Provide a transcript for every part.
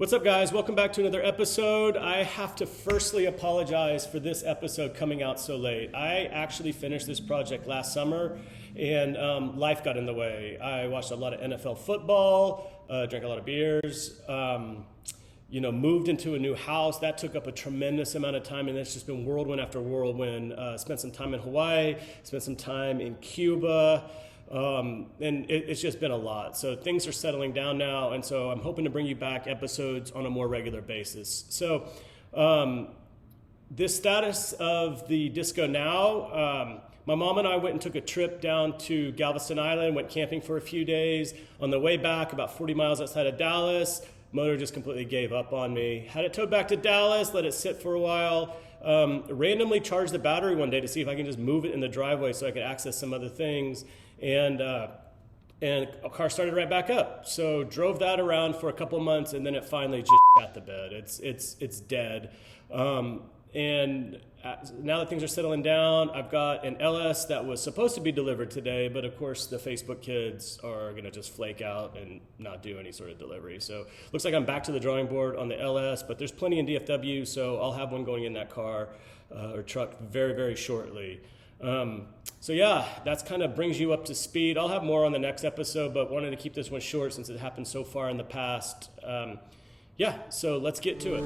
What's up, guys? Welcome back to another episode. I have to firstly apologize for this episode coming out so late. I actually finished this project last summer, and life got in the way. I watched a lot of NFL football, drank a lot of beers, moved into a new house. That took up a tremendous amount of time, and it's just been whirlwind after whirlwind. Spent some time in Hawaii, spent some time in Cuba. It's just been a lot. So things are settling down now, and so I'm hoping to bring you back episodes on a more regular basis. So this status of the disco now, my mom and I went and took a trip down to Galveston Island, went camping for a few days. On the way back, about 40 miles outside of Dallas, motor just completely gave up on me. Had it towed back to Dallas, let it sit for a while. Randomly charged the battery one day to see if I can just move it in the driveway so I could access some other things. And a car started right back up. So drove that around for a couple months, and then it finally just shot the bed. It's dead. And now that things are settling down, I've got an LS that was supposed to be delivered today, but of course the Facebook kids are going to just flake out and not do any sort of delivery. So looks like I'm back to the drawing board on the LS, but there's plenty in DFW, so I'll have one going in that car or truck very, very shortly. So yeah, that's kind of brings you up to speed. I'll have more on the next episode, but wanted to keep this one short since it happened so far in the past. So let's get to it.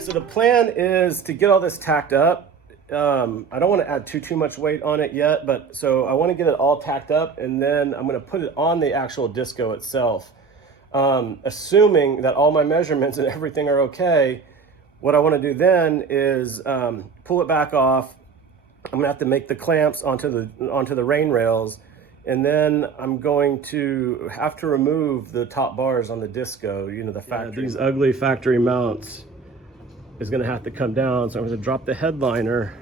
So the plan is to get all this tacked up. I don't want to add too much weight on it yet, but so I want to get it all tacked up, and then I'm going to put it on the actual disco itself. Assuming that all my measurements and everything are okay, what I want to do then is pull it back off. I'm going to have to make the clamps onto the rain rails, and then I'm going to have to remove the top bars on the disco. You know, the factory. These ugly factory mounts is going to have to come down, so I'm going to drop the headliner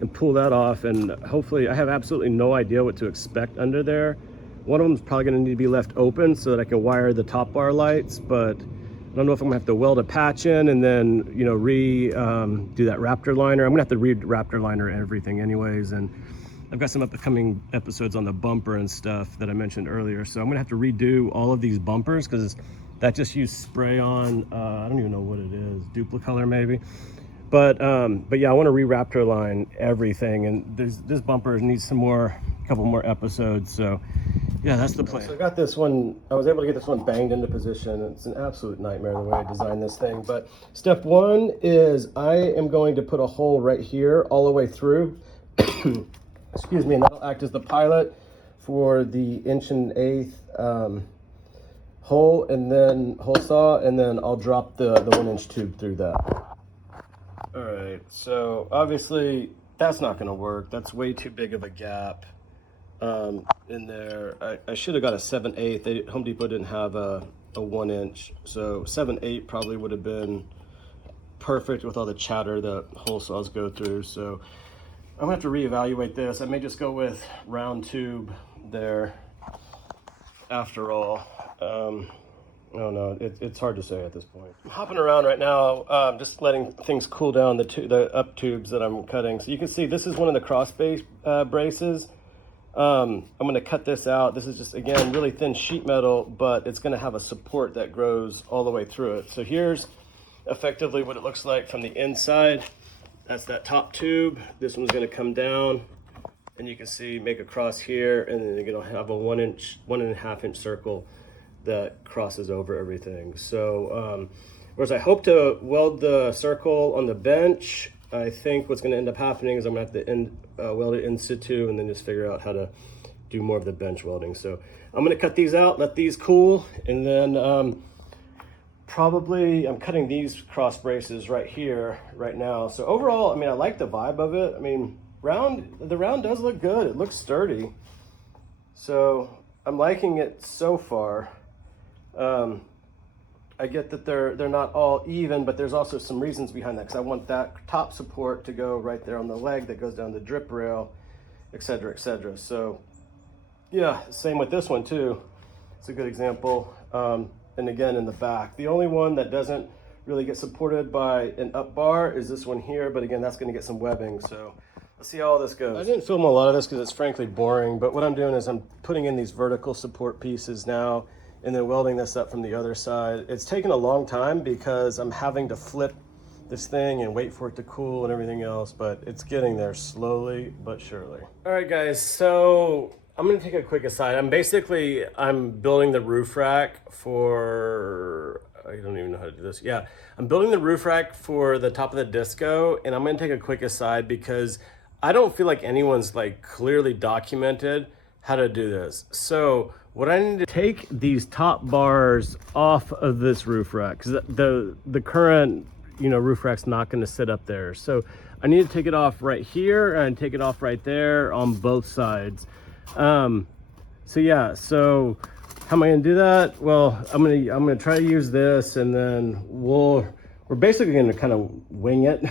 and pull that off, and hopefully I have absolutely no idea what to expect under there. One of them is probably going to need to be left open so that I can wire the top bar lights, but I don't know if I'm going to have to weld a patch in and then do that Raptor liner. I'm going to have to Raptor liner everything anyways, and I've got some upcoming episodes on the bumper and stuff that I mentioned earlier, so I'm going to have to redo all of these bumpers because that just used spray on, I don't even know what it is, Duplicolor maybe. But yeah, I want to re-Raptor line everything, and this bumper needs a couple more episodes, so yeah, that's the plan. So I got this one, I was able to get this one banged into position. It's an absolute nightmare the way I designed this thing, but step one is I am going to put a hole right here all the way through, excuse me, and that'll act as the pilot for the 1 1/8 hole, and then hole saw, and then I'll drop the 1-inch tube through that. All right, so obviously that's not going to work. That's way too big of a gap in there. I should have got a 7/8. Home Depot didn't have a 1-inch, so 7/8 probably would have been perfect with all the chatter that hole saws go through. So I'm gonna have to reevaluate this. I may just go with round tube there after all. I don't know, it's hard to say at this point. I'm hopping around right now, just letting things cool down, the up tubes that I'm cutting. So you can see this is one of the cross braces. I'm going to cut this out. This is just, again, really thin sheet metal, but it's going to have a support that grows all the way through it. So here's effectively what it looks like from the inside. That's that top tube. This one's going to come down, and you can see make a cross here, and then you're going to have a 1.5-inch circle that crosses over everything. So whereas I hope to weld the circle on the bench, I think what's going to end up happening is I'm going to have to weld it in situ and then just figure out how to do more of the bench welding. So I'm going to cut these out, let these cool, and then probably I'm cutting these cross braces right here right now. So overall, I mean, I like the vibe of it. I mean, the round does look good. It looks sturdy. So I'm liking it so far. I get that they're not all even, but there's also some reasons behind that, because I want that top support to go right there on the leg that goes down the drip rail, etc., etc. So yeah, same with this one too. It's a good example. and again in the back. The only one that doesn't really get supported by an up bar is this one here, but again, that's going to get some webbing. So let's see how all this goes. I didn't film a lot of this because it's frankly boring, but what I'm doing is I'm putting in these vertical support pieces now and then welding this up from the other side. It's taken a long time because I'm having to flip this thing and wait for it to cool and everything else, but it's getting there slowly but surely. All right, guys, so I'm gonna take a quick aside. I'm building the roof rack for, I don't even know how to do this. Yeah, I'm building the roof rack for the top of the disco, and I'm gonna take a quick aside because I don't feel like anyone's like clearly documented how to do this. So what I need to take these top bars off of this roof rack, because the current roof rack's not going to sit up there. So I need to take it off right here and take it off right there on both sides. So yeah, so how am I going to do that? Well, I'm going to try to use this, and then we're basically going to kind of wing it,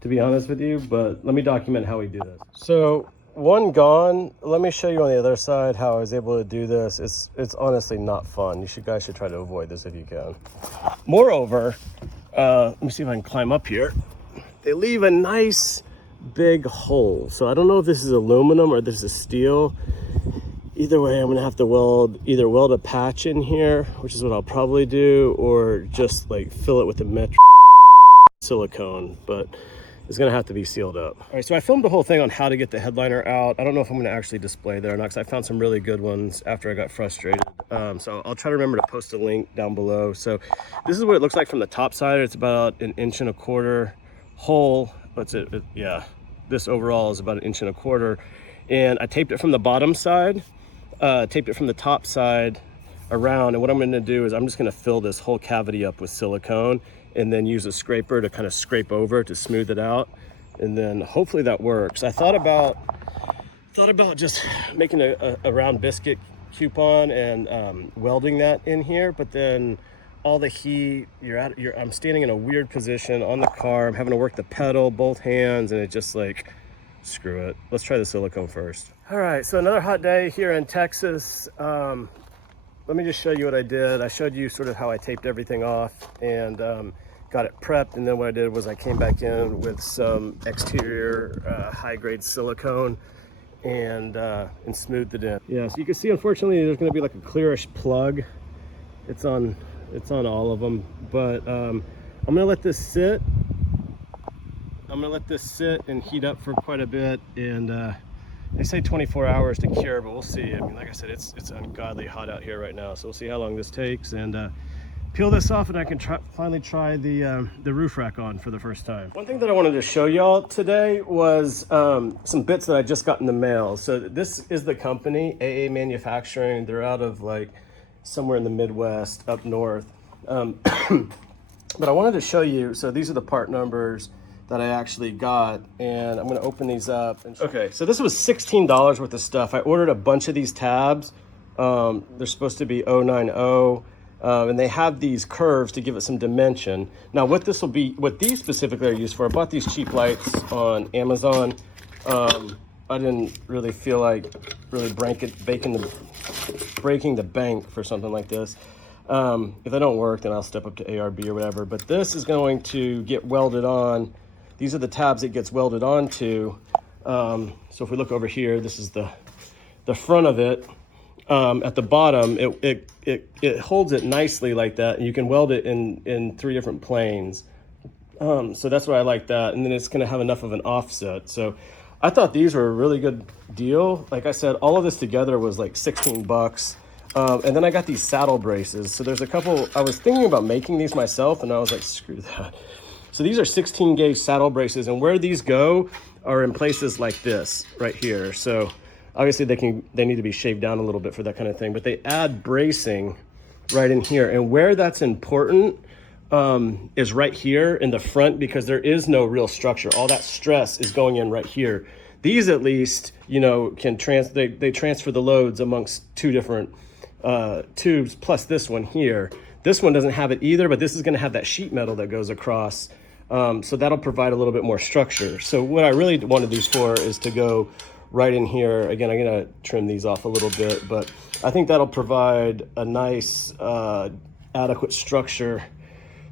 to be honest with you, but let me document how we do this. So one gone, let me show you on the other side how I was able to do this. It's honestly not fun. You guys should try to avoid this if you can. Moreover, let me see if I can climb up here. They leave a nice big hole. So I don't know if this is aluminum or this is steel. Either way, I'm gonna have to either weld a patch in here, which is what I'll probably do, or just like fill it with a metro silicone, but it's gonna have to be sealed up. All right, so I filmed the whole thing on how to get the headliner out. I don't know if I'm gonna actually display there or not, because I found some really good ones after I got frustrated. So I'll try to remember to post a link down below. So this is what it looks like from the top side. It's about 1.25 inches hole. Yeah, this overall is about 1.25 inches. And I taped it from the bottom side, taped it from the top side around. And what I'm gonna do is I'm just gonna fill this whole cavity up with silicone and then use a scraper to kind of scrape over to smooth it out. And then hopefully that works. I thought about just making a round biscuit coupon and welding that in here, but then all the heat, I'm standing in a weird position on the car. I'm having to work the pedal, both hands, and it just like, screw it. Let's try the silicone first. All right, so another hot day here in Texas. Let me just show you what I did. I showed you sort of how I taped everything off and got it prepped, and then what I did was I came back in with some exterior high-grade silicone and smoothed it in. Yeah, so you can see, unfortunately, there's going to be like a clearish plug. It's on all of them, but I'm going to let this sit. I'm going to let this sit and heat up for quite a bit, and they say 24 hours to cure, but we'll see. I mean, like I said, it's ungodly hot out here right now, so we'll see how long this takes, and peel this off, and I can finally try the roof rack on for the first time. One thing that I wanted to show y'all today was some bits that I just got in the mail. So this is the company, AA Manufacturing. They're out of like somewhere in the Midwest, up north. But I wanted to show you, so these are the part numbers that I actually got, and I'm gonna open these up. Okay, so this was $16 worth of stuff. I ordered a bunch of these tabs. They're supposed to be 090. And they have these curves to give it some dimension. Now what these specifically are used for, I bought these cheap lights on Amazon. I didn't really feel like really breaking the bank for something like this. If they don't work, then I'll step up to ARB or whatever. But this is going to get welded on. These are the tabs it gets welded onto. So if we look over here, this is the front of it. At the bottom, it holds it nicely like that, and you can weld it in 3 different planes. So that's why I like that, and then it's going to have enough of an offset. So I thought these were a really good deal. Like I said, all of this together was like 16 bucks. And then I got these saddle braces. So there's a couple, I was thinking about making these myself, and I was like, screw that. So these are 16 gauge saddle braces, and where these go are in places like this right here. So obviously they need to be shaved down a little bit for that kind of thing, but they add bracing right in here. And where that's important is right here in the front, because there is no real structure. All that stress is going in right here. These at least, can they transfer the loads amongst 2 different tubes, plus this one here. This one doesn't have it either, but this is gonna have that sheet metal that goes across. So that'll provide a little bit more structure. So what I really wanted these for is to go right in here. Again, I'm gonna trim these off a little bit, but I think that'll provide a nice adequate structure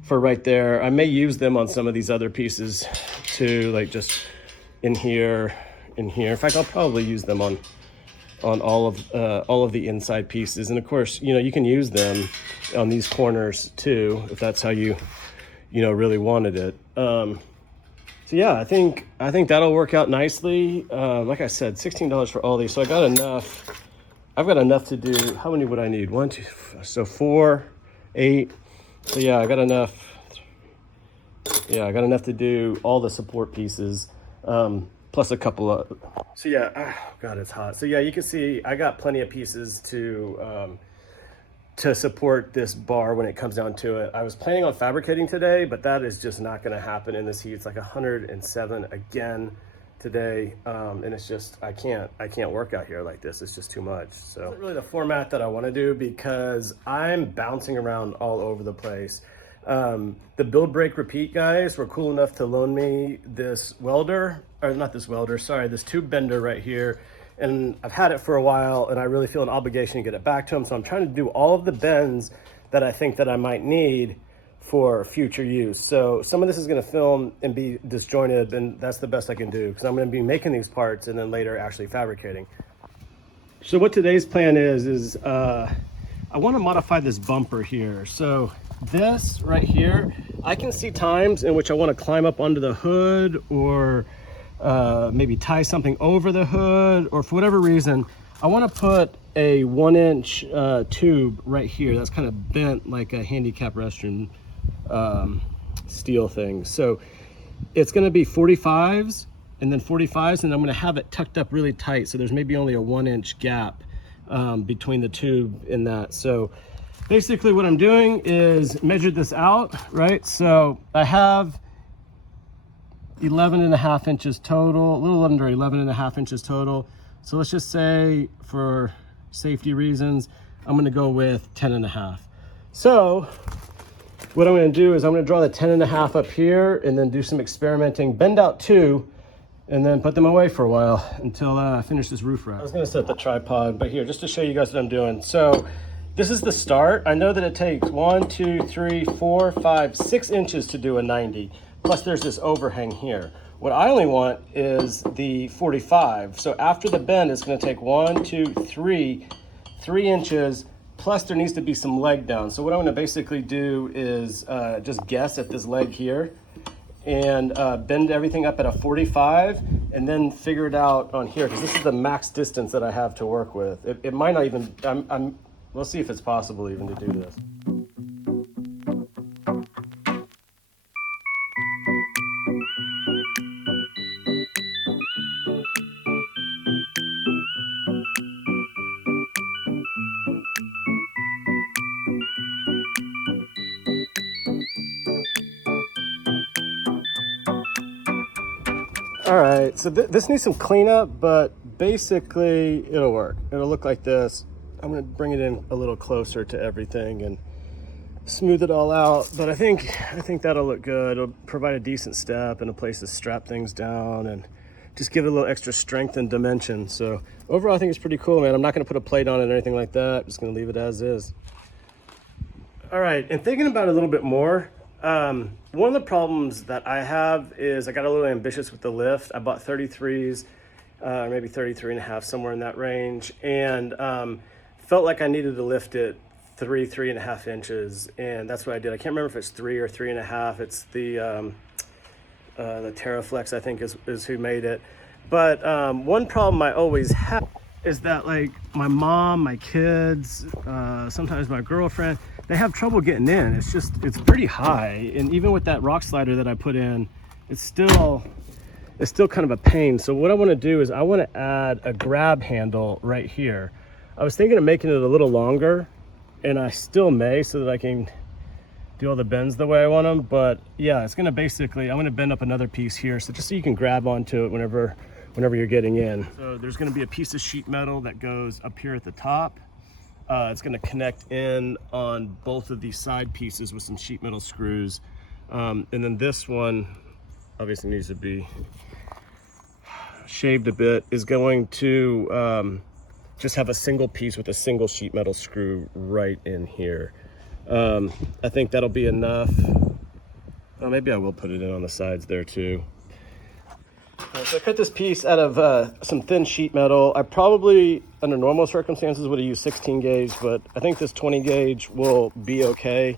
for right there. I may use them on some of these other pieces too, like just in here, in here. In fact, I'll probably use them on all of the inside pieces. And of course, you know, you can use them on these corners too, if that's how you really wanted it. So yeah, I think that'll work out nicely. Like I said, $16 for all these. So I got enough. I've got enough to do. How many would I need? 1, 2, so 4, 8. So yeah, I got enough. Yeah, I got enough to do all the support pieces, plus a couple of. So yeah, oh God, it's hot. So yeah, you can see I got plenty of pieces to support this bar when it comes down to it. I was planning on fabricating today, but that is just not going to happen in this heat. It's like 107 again today, and it's just I can't work out here like this. It's just too much. So it's really the format that I want to do because I'm bouncing around all over the place. The Build Break Repeat guys were cool enough to loan me this welder, or not this welder, sorry, this tube bender right here. And I've had it for a while and I really feel an obligation to get it back to them. So I'm trying to do all of the bends that I think that I might need for future use. So some of this is going to film and be disjointed, and that's the best I can do because I'm going to be making these parts and then later actually fabricating. So what today's plan is I want to modify this bumper here. So this right here, I can see times in which I want to climb up onto the hood or maybe tie something over the hood, or for whatever reason, I want to put a 1-inch tube right here that's kind of bent like a handicap restroom steel thing. So it's going to be 45s and then 45s, and I'm going to have it tucked up really tight. So there's maybe only a 1-inch gap between the tube and that. So basically what I'm doing is measured this out, right? So I have 11.5 inches total, a little under 11.5 inches total. So let's just say for safety reasons, I'm going to go with 10.5. So what I'm going to do is I'm going to draw the 10.5 up here and then do some experimenting, bend out 2, and then put them away for a while until I finish this roof rack. I was going to set the tripod, but here, just to show you guys what I'm doing. So this is the start. I know that it takes 1, 2, 3, 4, 5, 6 inches to do a 90. Plus there's this overhang here. What I only want is the 45. So after the bend, it's going to take 1, 2, 3 inches, plus there needs to be some leg down. So what I'm going to basically do is just guess at this leg here and bend everything up at a 45 and then figure it out on here, because this is the max distance that I have to work with. It might not even, we'll see if it's possible even to do this. All right, so this needs some cleanup, but basically it'll work. It'll look like this. I'm gonna bring it in a little closer to everything and smooth it all out, but I think that'll look good. It'll provide a decent step and a place to strap things down and just give it a little extra strength and dimension. So overall, I think it's pretty cool, man. I'm not gonna put a plate on it or anything like that. I'm just gonna leave it as is. All right, and thinking about it a little bit more, one of the problems that I have is I got a little ambitious with the lift. I bought 33s, maybe 33.5, somewhere in that range, and felt like I needed to lift it 3.5 inches, and that's what I did. I can't remember if it's 3 or 3.5. It's the Terraflex, I think, is who made it. But one problem I always have is that, like, my mom, my kids, sometimes my girlfriend, they have trouble getting in. It's pretty high, and even with that rock slider that I put in, it's still kind of a pain. So what I want to do is I want to add a grab handle right here. I was thinking of making it a little longer, and I still may, so that I can do all the bends the way I want them. But yeah, it's gonna basically, I'm gonna bend up another piece here, so just so you can grab onto it whenever you're getting in. So there's gonna be a piece of sheet metal that goes up here at the top. It's gonna connect in on both of these side pieces with some sheet metal screws. And then this one obviously needs to be shaved a bit, is going to just have a single piece with a single sheet metal screw right in here. I think that'll be enough. Oh, maybe I will put it in on the sides there too. So I cut this piece out of some thin sheet metal. I probably, under normal circumstances, would have used 16 gauge, but I think this 20 gauge will be okay,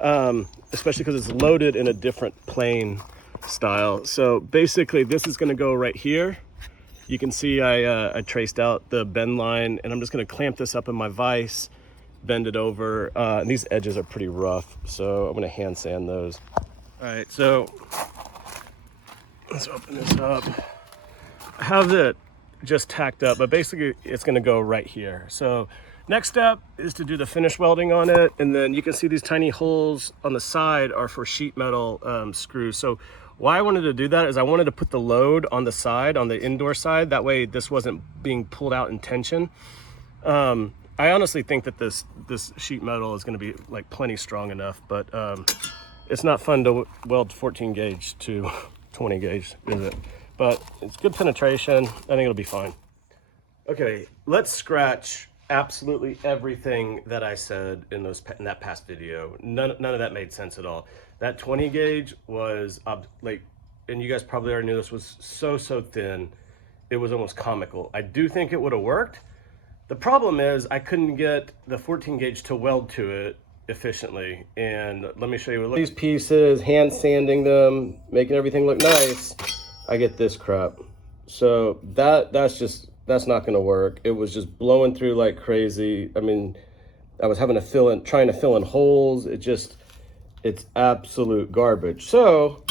especially because it's loaded in a different plane style. So basically, this is going to go right here. You can see I traced out the bend line, and I'm just going to clamp this up in my vise, bend it over. And these edges are pretty rough, so I'm going to hand sand those. All right, so let's open this up. I have it just tacked up, but basically it's gonna go right here. So next step is to do the finish welding on it, and then you can see these tiny holes on the side are for sheet metal screws. So why I wanted to do that is I wanted to put the load on the side, on the indoor side. That way this wasn't being pulled out in tension. I honestly think that this sheet metal is gonna be like plenty strong enough, but it's not fun to weld 14 gauge to 20 gauge, is it? But it's good penetration. I think it'll be fine. Okay, let's scratch absolutely everything that I said in that past video. None of that made sense at all. That 20 gauge was like, and you guys probably already knew this, was so thin. It was almost comical. I do think it would have worked. The problem is I couldn't get the 14 gauge to weld to it efficiently. And let me show you what these pieces, hand sanding them, making everything look nice. I get this crap. So that's not gonna work. It was just blowing through like crazy. I mean, I was having to trying to fill in holes. It's absolute garbage. So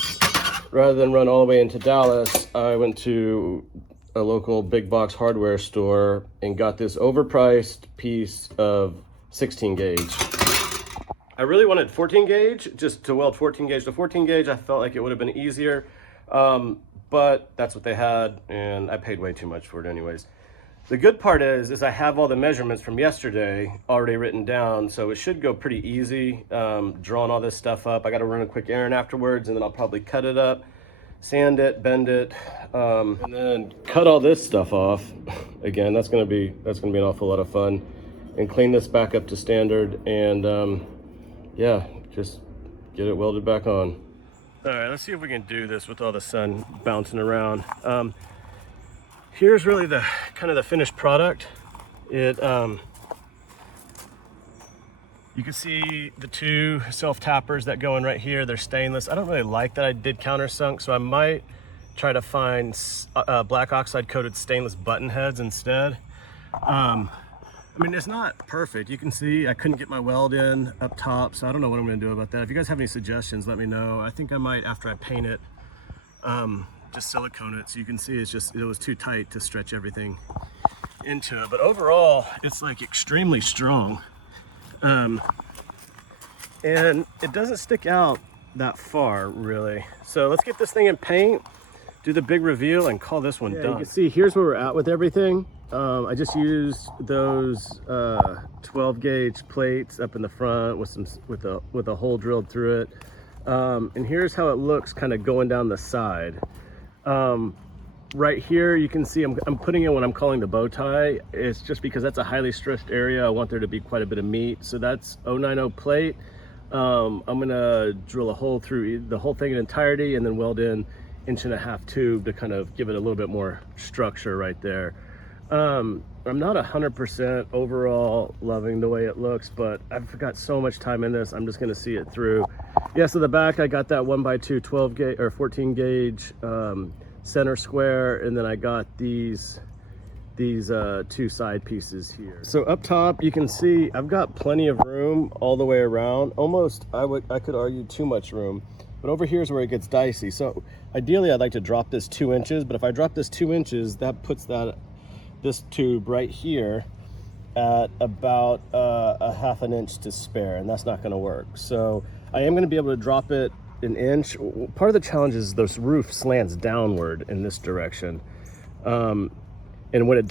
rather than run all the way into Dallas, I went to a local big box hardware store and got this overpriced piece of 16 gauge. I really wanted 14 gauge, just to weld 14 gauge to 14 gauge. I felt like it would have been easier, but that's what they had, and I paid way too much for it anyways. The good part is I have all the measurements from yesterday already written down, so it should go pretty easy, drawing all this stuff up. I got to run a quick errand afterwards, and then I'll probably cut it up, sand it, bend it, and then cut all this stuff off. Again, that's gonna be an awful lot of fun, and clean this back up to standard, and yeah, just get it welded back on. All right, let's see if we can do this with all the sun bouncing around. Here's really the kind of the finished product. You can see the two self-tappers that go in right here. They're stainless. I don't really like that I did countersunk, so I might try to find black oxide coated stainless button heads instead. I mean, it's not perfect. You can see I couldn't get my weld in up top, so I don't know what I'm gonna do about that. If you guys have any suggestions, let me know. I think I might, after I paint it, just silicone it, so you can see it was too tight to stretch everything into it. But overall, it's like extremely strong. And it doesn't stick out that far, really. So let's get this thing in paint, do the big reveal, and call this one done. You can see here's where we're at with everything. I just used those 12 gauge plates up in the front with a hole drilled through it. And here's how it looks kind of going down the side. Right here, you can see I'm putting in what I'm calling the bow tie. It's just because that's a highly stressed area. I want there to be quite a bit of meat. So that's 090 plate. I'm gonna drill a hole through the whole thing in entirety and then weld in 1.5 inch tube to kind of give it a little bit more structure right there. I'm not 100% overall loving the way it looks, but I've got so much time in this, I'm just gonna see it through. Yeah, so the back, I got that 1x2 12 gauge or 14 gauge center square, and then I got these two side pieces here. So up top, you can see I've got plenty of room all the way around. Almost, I could argue too much room. But over here is where it gets dicey. So ideally, I'd like to drop this 2 inches, but if I drop this 2 inches, that puts this tube right here at about 1/2 inch to spare, and that's not gonna work. So I am gonna be able to drop it 1 inch. Part of the challenge is this roof slants downward in this direction. And when it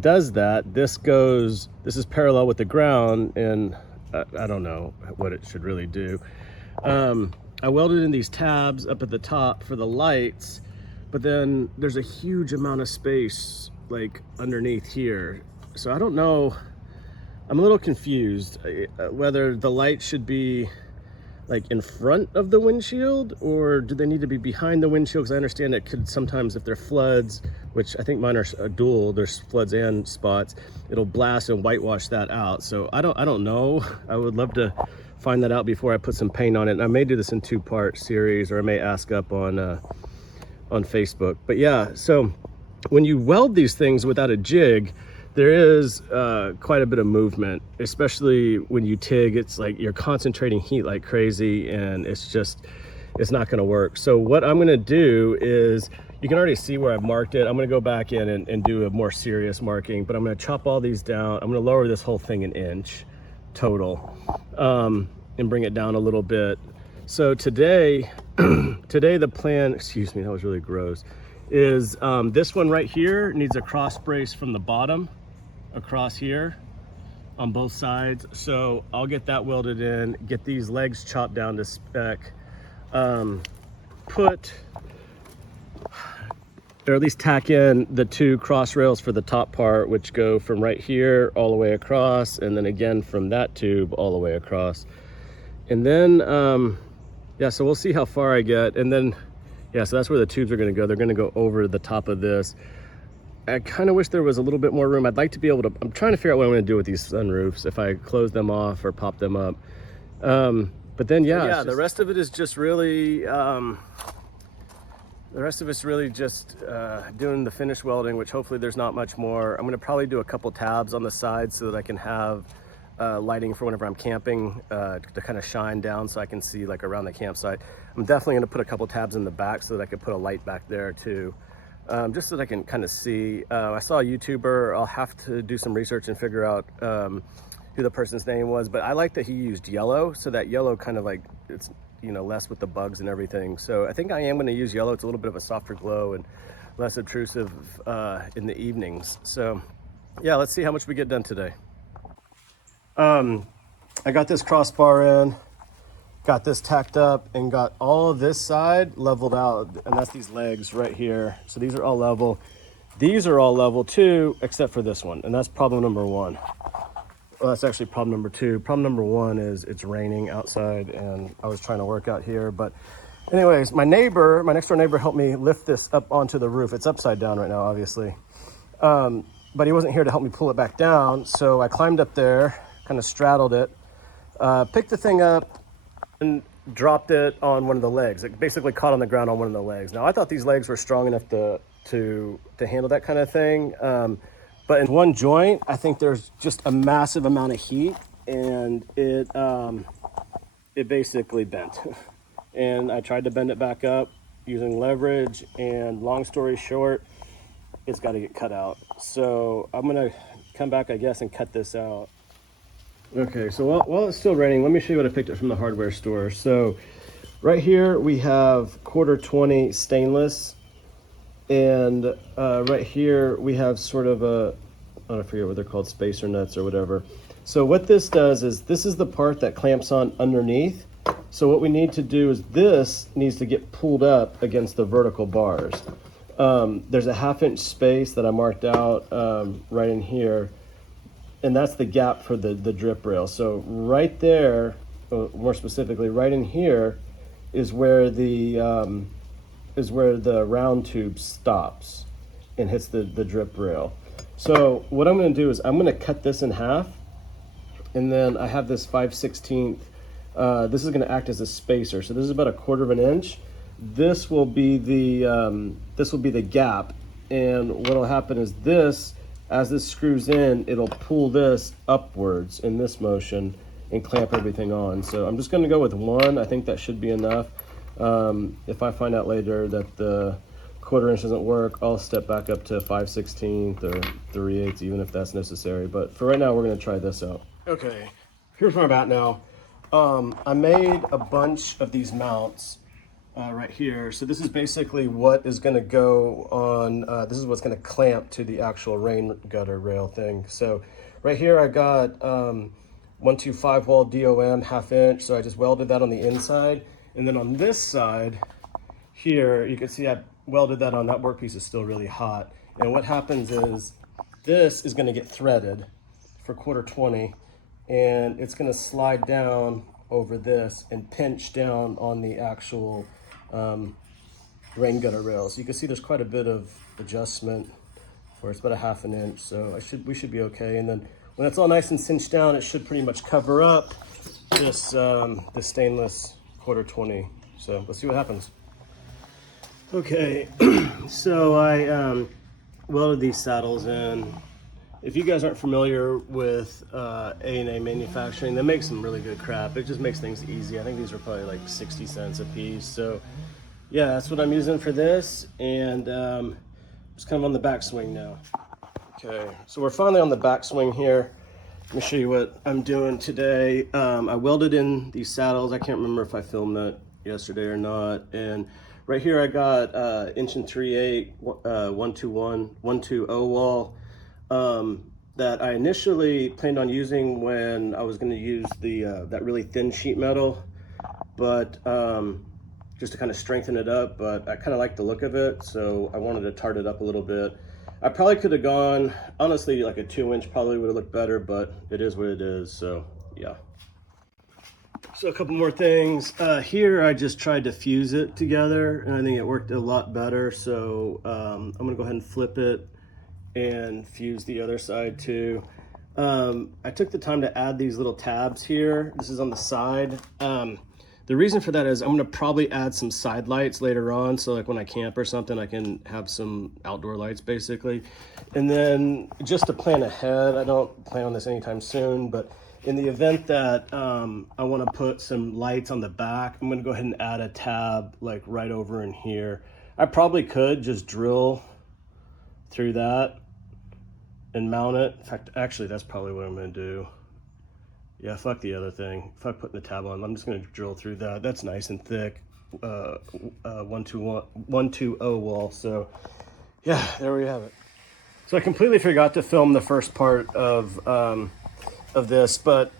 does that, this is parallel with the ground, and I don't know what it should really do. I welded in these tabs up at the top for the lights, but then there's a huge amount of space like underneath here. So I don't know I'm a little confused whether the light should be like in front of the windshield, or do they need to be behind the windshield? Because I understand it could sometimes, if there are floods, which I think mine are dual, there's floods and spots, it'll blast and whitewash that out. So I don't know. I would love to find that out before I put some paint on it. And I may do this in 2-part series, or I may ask up on Facebook. But yeah, so when you weld these things without a jig, there is quite a bit of movement, especially when you TIG. It's like you're concentrating heat like crazy, and it's not gonna work. So what I'm gonna do is, you can already see where I've marked it. I'm gonna go back in and do a more serious marking, but I'm gonna chop all these down. I'm gonna lower this whole thing 1 inch total, and bring it down a little bit. So today, the plan, excuse me, that was really gross, is this one right here needs a cross brace from the bottom across here on both sides. So I'll get that welded in, get these legs chopped down to spec, or at least tack in the 2 cross rails for the top part, which go from right here all the way across, and then again from that tube all the way across. And then, yeah, so we'll see how far I get. And then, yeah, so that's where the tubes are gonna go. They're gonna go over the top of this. I kind of wish there was a little bit more room. I'd like to be able to, I'm trying to figure out what I'm gonna do with these sunroofs, if I close them off or pop them up. But then, yeah, the rest of it is just really, the rest of it's really just doing the finish welding, which hopefully there's not much more. I'm gonna probably do a couple tabs on the side so that I can have lighting for whenever I'm camping to kind of shine down so I can see like around the campsite. I'm definitely gonna put a couple tabs in the back so that I could put a light back there too. Just so that I can kind of see. I saw a YouTuber, I'll have to do some research and figure out who the person's name was, but I like that he used yellow, so that yellow kind of like, it's, you know, less with the bugs and everything. So I think I am gonna use yellow. It's a little bit of a softer glow and less obtrusive in the evenings. So yeah, let's see how much we get done today. I got this crossbar in, got this tacked up, and got all of this side leveled out, and that's these legs right here. So these are all level. These are all level too, except for this one, and that's problem number 1. Well, that's actually problem number 2. Problem number 1 is it's raining outside, and I was trying to work out here. But anyways, my next door neighbor helped me lift this up onto the roof. It's upside down right now, obviously. But he wasn't here to help me pull it back down, so I climbed up there, kind of straddled it, picked the thing up, and dropped it on one of the legs. It basically caught on the ground on one of the legs. Now, I thought these legs were strong enough to handle that kind of thing. But in one joint, I think there's just a massive amount of heat, and it basically bent. And I tried to bend it back up using leverage, and long story short, it's got to get cut out. So I'm gonna come back, I guess, and cut this out. Okay, so while it's still raining, let me show you what I picked up from the hardware store. So right here we have 1/4-20 stainless, and right here we have sort of I forget what they're called, spacer nuts or whatever. So what this does is, this is the part that clamps on underneath. So what we need to do is, this needs to get pulled up against the vertical bars. There's a 1/2 inch space that I marked out right in here, and that's the gap for the drip rail. So right there, more specifically right in here, is where the round tube stops and hits the drip rail. So what I'm going to do is, I'm going to cut this in half, and then I have this 5/16. This is going to act as a spacer. So this is about 1/4 inch. This will be the gap, and what'll happen is this, as this screws in, it'll pull this upwards in this motion and clamp everything on. So I'm just going to go with 1. I think that should be enough. If I find out later that the 1/4 inch doesn't work, I'll step back up to 5/16 or 3/8, even if that's necessary. But for right now, we're going to try this out. Okay, here's where I'm at now. I made a bunch of these mounts right here. So this is basically what is going to go on, this is what's going to clamp to the actual rain gutter rail thing. So right here I got 125 wall DOM 1/2 inch. So I just welded that on the inside. And then on this side here, you can see I welded that on. That workpiece is still really hot. And what happens is, this is going to get threaded for 1/4 and it's going to slide down over this and pinch down on the actual rain gutter rail. So you can see there's quite a bit of adjustment for it's about a 1/2 inch. So we should be okay. And then when it's all nice and cinched down, it should pretty much cover up this the stainless 1/4. So let's see what happens. Okay, so I welded these saddles in. If you guys aren't familiar with A&A manufacturing, they make some really good crap. It just makes things easy. I think these are probably like 60 cents a piece. So yeah, that's what I'm using for this. And just kind of on the backswing now. Okay, so we're finally on the backswing here. Let me show you what I'm doing today. I welded in these saddles. I can't remember if I filmed that yesterday or not. And right here I got 1 3/8 120 wall that I initially planned on using when I was going to use the that really thin sheet metal, but just to kind of strengthen it up. But I kind of like the look of it, so I wanted to tart it up a little bit. I probably could have gone, honestly, like a 2-inch probably would have looked better, but it is what it is, so yeah. So a couple more things. Here I just tried to fuse it together, and I think it worked a lot better. So I'm gonna go ahead and flip it and fuse the other side too. I took the time to add these little tabs here. This is on the side. The reason for that is I'm gonna probably add some side lights later on. So like when I camp or something, I can have some outdoor lights basically. And then just to plan ahead, I don't plan on this anytime soon, but in the event that I wanna put some lights on the back, I'm gonna go ahead and add a tab like right over in here. I probably could just drill through that and mount it. In fact, actually, that's probably what I'm gonna do. Yeah, fuck the other thing. Fuck putting the tab on. I'm just gonna drill through that. That's nice and thick. 120 wall. So yeah, there we have it. So I completely forgot to film the first part of this, but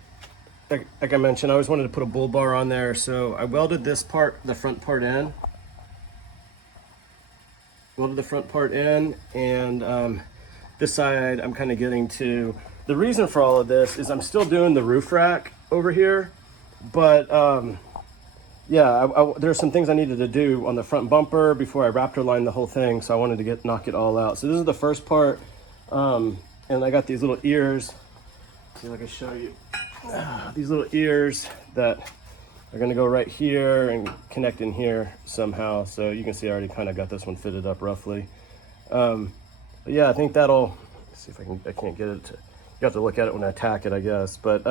like I mentioned, I always wanted to put a bull bar on there. So I welded this part, the front part in. Welded the front part in, and this side I'm kind of getting to. The reason for all of this is I'm still doing the roof rack over here, but yeah, there's some things I needed to do on the front bumper before I raptor lined the whole thing, so I wanted to knock it all out. So this is the first part, and I got these little ears. See if I can show you. These little ears that are gonna go right here and connect in here somehow. So you can see I already kind of got this one fitted up roughly. But yeah, I think that'll, let's see if I can't get it to, you have to look at it when I attack it, I guess. But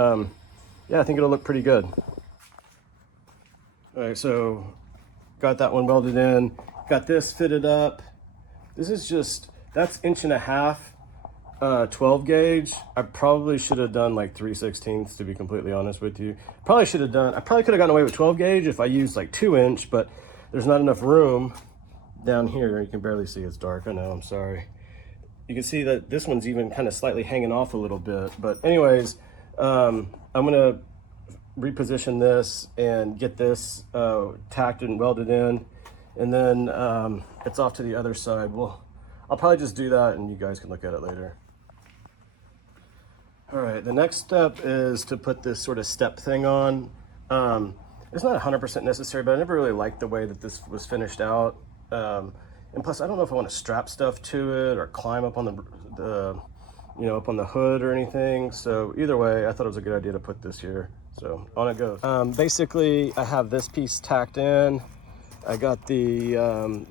yeah, I think it'll look pretty good. All right, so got that one welded in, got this fitted up. This is just, that's 1.5 inch, 12 gauge. I probably should have done like 3/16 to be completely honest with you. I probably could have gotten away with 12 gauge if I used like 2 inch, but there's not enough room down here. You can barely see, it's dark, I know, I'm sorry. You can see that this one's even kind of slightly hanging off a little bit. But anyways, I'm gonna reposition this and get this tacked and welded in. And then it's off to the other side. Well, I'll probably just do that and you guys can look at it later. All right, the next step is to put this sort of step thing on. It's not 100% necessary, but I never really liked the way that this was finished out. And plus, I don't know if I want to strap stuff to it or climb up on the up on the hood or anything. So either way, I thought it was a good idea to put this here. So on it goes. Basically, I have this piece tacked in. I got the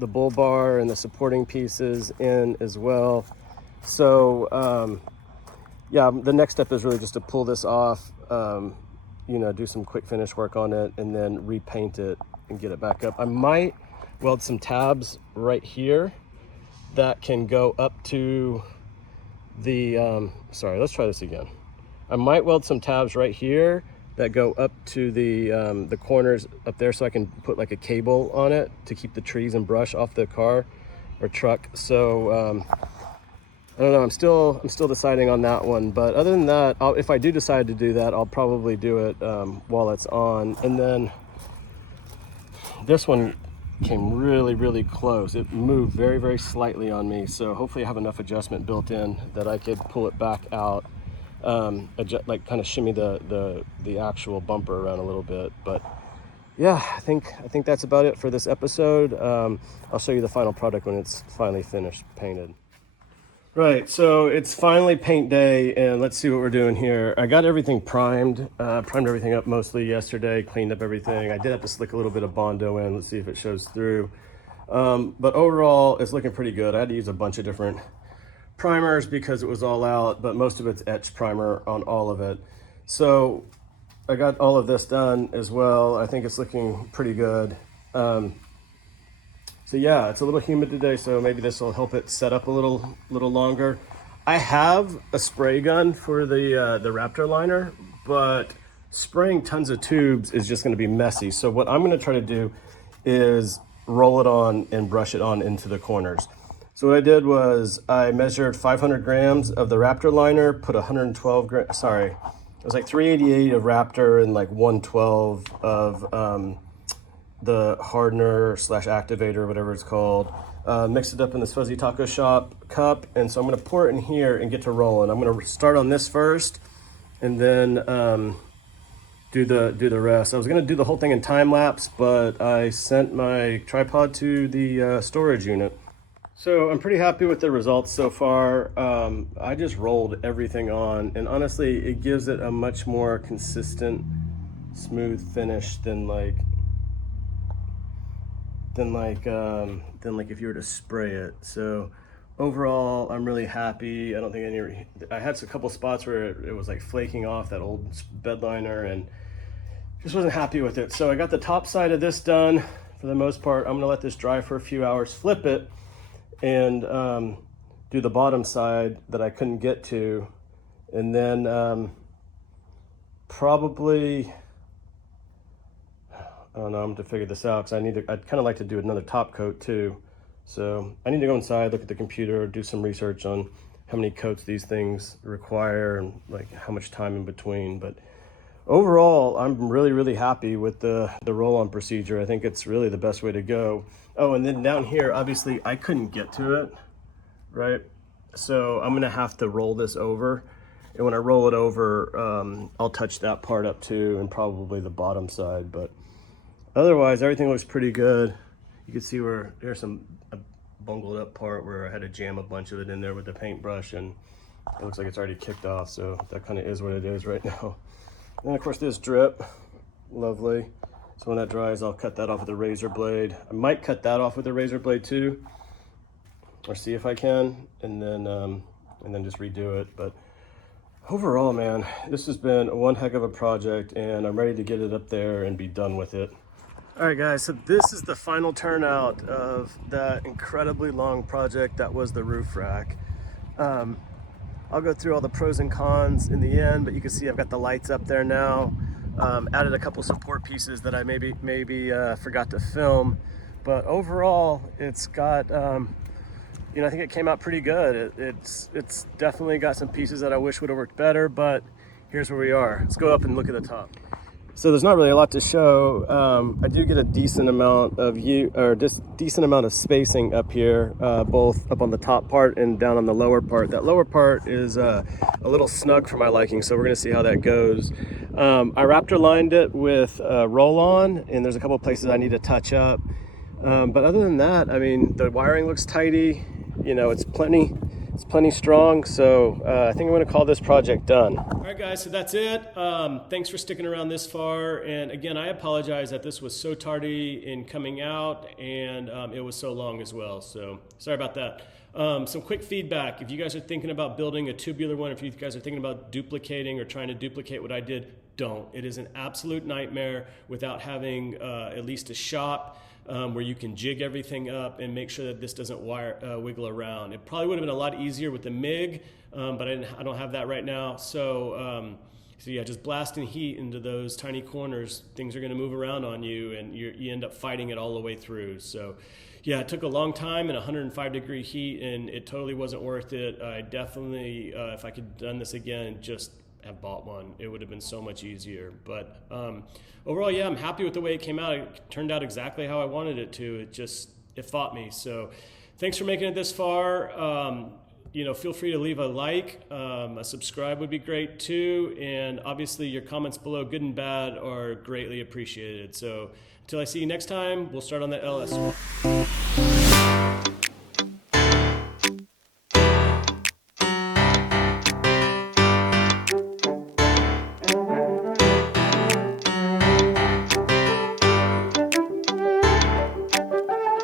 bull bar and the supporting pieces in as well. So yeah, the next step is really just to pull this off, do some quick finish work on it and then repaint it and get it back up. I might weld some tabs right here that can go up to the, sorry, let's try this again. I might weld some tabs right here that go up to the corners up there so I can put like a cable on it to keep the trees and brush off the car or truck. So I don't know, I'm still deciding on that one, but other than that, if I do decide to do that, I'll probably do it while it's on. And then this one came really, really close. It moved very, very slightly on me, so hopefully I have enough adjustment built in that I could pull it back out. like kind of shimmy the actual bumper around a little bit. But yeah, I think that's about it for this episode. I'll show you the final product when it's finally finished painted. Right, so it's finally paint day, and let's see what we're doing here. I got everything primed, primed everything up mostly yesterday, cleaned up everything. I did have to slick a little bit of Bondo in. Let's see if it shows through. But overall, it's looking pretty good. I had to use a bunch of different primers because it was all out, but most of it's etched primer on all of it. So I got all of this done as well. I think it's looking pretty good. So yeah, it's a little humid today, so maybe this will help it set up a little longer. I have a spray gun for the Raptor liner, but spraying tons of tubes is just going to be messy. So what I'm going to try to do is roll it on and brush it on into the corners. So what I did was I measured 500 grams of the Raptor liner, put 112 grams, sorry, it was like 388 of Raptor and like 112 of the hardener / activator, whatever it's called. Mix it up in this Fuzzy Taco Shop cup, and so I'm going to pour it in here and get to rolling. I'm going to start on this first, and then do the rest. I was going to do the whole thing in time lapse, but I sent my tripod to the storage unit. So I'm pretty happy with the results so far. I just rolled everything on, and honestly, it gives it a much more consistent, smooth finish than like if you were to spray it. So overall, I'm really happy. I don't think I had a couple spots where it was like flaking off, that old bed liner, and just wasn't happy with it. So I got the top side of this done for the most part. I'm gonna let this dry for a few hours, flip it, and do the bottom side that I couldn't get to. And then probably, I don't know, I'm going to figure this out because I'd kind of like to do another top coat too. So I need to go inside, look at the computer, do some research on how many coats these things require and like how much time in between. But overall, I'm really happy with the roll-on procedure. I think it's really the best way to go. Oh, and then down here, obviously I couldn't get to it, right? So I'm going to have to roll this over. And when I roll it over, I'll touch that part up too, and probably the bottom side. But otherwise, everything looks pretty good. You can see where there's a bungled up part where I had to jam a bunch of it in there with the paintbrush, and it looks like it's already kicked off. So that kind of is what it is right now. And of course this drip, lovely. So when that dries, I'll cut that off with a razor blade. I might cut that off with a razor blade too, or see if I can, and then just redo it. But overall, man, this has been one heck of a project, and I'm ready to get it up there and be done with it. All right, guys, so this is the final turnout of that incredibly long project that was the roof rack. I'll go through all the pros and cons in the end, but you can see I've got the lights up there now. Added a couple support pieces that I maybe forgot to film, but overall, it's got, you know, I think it came out pretty good. It's definitely got some pieces that I wish would have worked better, but here's where we are. Let's go up and look at the top. So there's not really a lot to show. I do get a decent amount of decent amount of spacing up here, both up on the top part and down on the lower part. That lower part is a little snug for my liking, so we're gonna see how that goes. I Raptor lined it with roll-on, and there's a couple places I need to touch up. But other than that, I mean, the wiring looks tidy. You know, it's plenty strong, so I think I'm going to call this project done. All right, guys, so that's it. Thanks for sticking around this far, and again, I apologize that this was so tardy in coming out, and it was so long as well, so sorry about that. Some quick feedback: if you guys are thinking about building a tubular one, if you guys are thinking about duplicating or trying to duplicate what I did, don't. It is an absolute nightmare without having at least a shop where you can jig everything up and make sure that this doesn't wiggle around. It probably would have been a lot easier with the MIG, but I don't have that right now. So yeah, just blasting heat into those tiny corners, things are going to move around on you, and you end up fighting it all the way through. So yeah, it took a long time in 105-degree heat, and it totally wasn't worth it. I definitely, if I could have done this again, just have bought one. It would have been so much easier. But overall, yeah, I'm happy with the way it came out. It turned out exactly how I wanted it to. It fought me. So thanks for making it this far. feel free to leave a like. A subscribe would be great too. And obviously your comments below, good and bad, are greatly appreciated. So until I see you next time, we'll start on the LS.